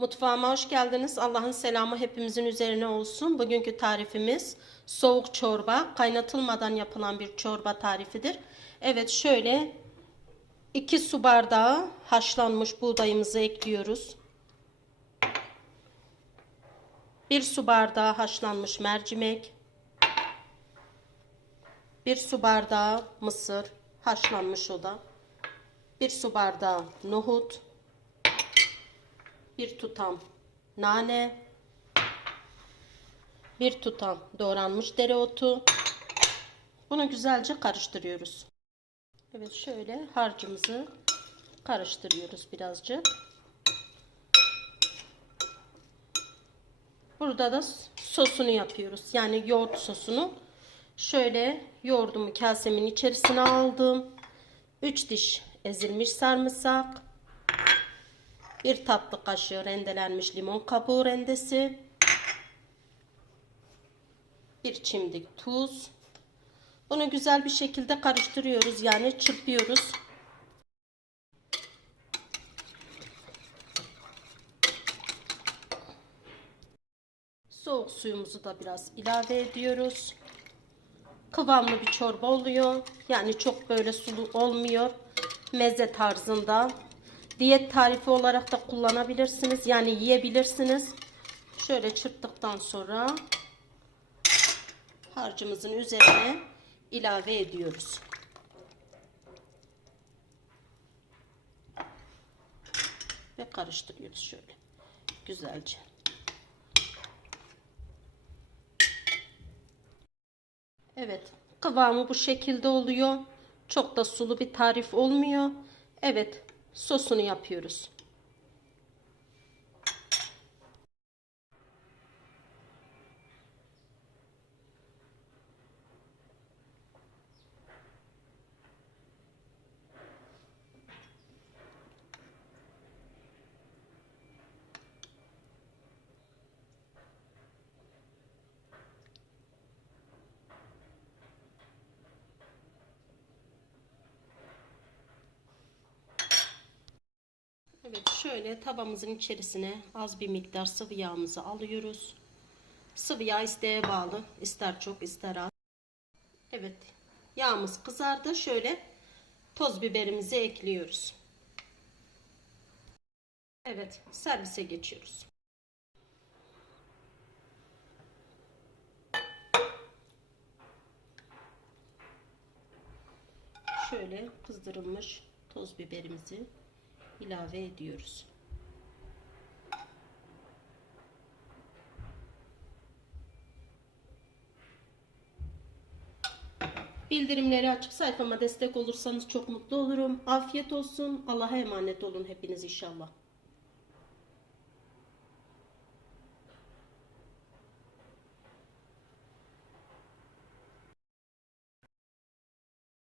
Mutfağıma hoş geldiniz. Allah'ın selamı hepimizin üzerine olsun. Bugünkü tarifimiz soğuk çorba. Kaynatılmadan yapılan bir çorba tarifidir. Evet şöyle 2 su bardağı haşlanmış buğdayımızı ekliyoruz. 1 su bardağı haşlanmış mercimek. 1 su bardağı mısır haşlanmış o da. 1 su bardağı nohut bir tutam nane, bir tutam doğranmış dereotu. Bunu güzelce karıştırıyoruz. Evet şöyle harcımızı karıştırıyoruz birazcık. Burada da sosunu yapıyoruz. Yani yoğurt sosunu. Şöyle yoğurdumu kasemin içerisine aldım. 3 diş ezilmiş sarımsak. Bir tatlı kaşığı rendelenmiş limon kabuğu rendesi. Bir çimdik tuz. Bunu güzel bir şekilde karıştırıyoruz. Yani çırpıyoruz. Soğuk suyumuzu da biraz ilave ediyoruz. Kıvamlı bir çorba oluyor. Yani çok böyle sulu olmuyor. Meze tarzında. Diyet tarifi olarak da kullanabilirsiniz. Yani yiyebilirsiniz. Şöyle çırptıktan sonra harcımızın üzerine ilave ediyoruz. Ve karıştırıyoruz şöyle. Güzelce. Evet. Kıvamı bu şekilde oluyor. Çok da sulu bir tarif olmuyor. Evet. Sosunu yapıyoruz. Evet şöyle tavamızın içerisine az bir miktar sıvı yağımızı alıyoruz. Sıvı yağ isteğe bağlı. ister çok ister az. Evet yağımız kızardı. Şöyle toz biberimizi ekliyoruz. Evet servise geçiyoruz. Şöyle kızdırılmış toz biberimizi ilave ediyoruz. Bildirimleri açıp sayfama destek olursanız çok mutlu olurum. Afiyet olsun. Allah'a emanet olun hepiniz inşallah.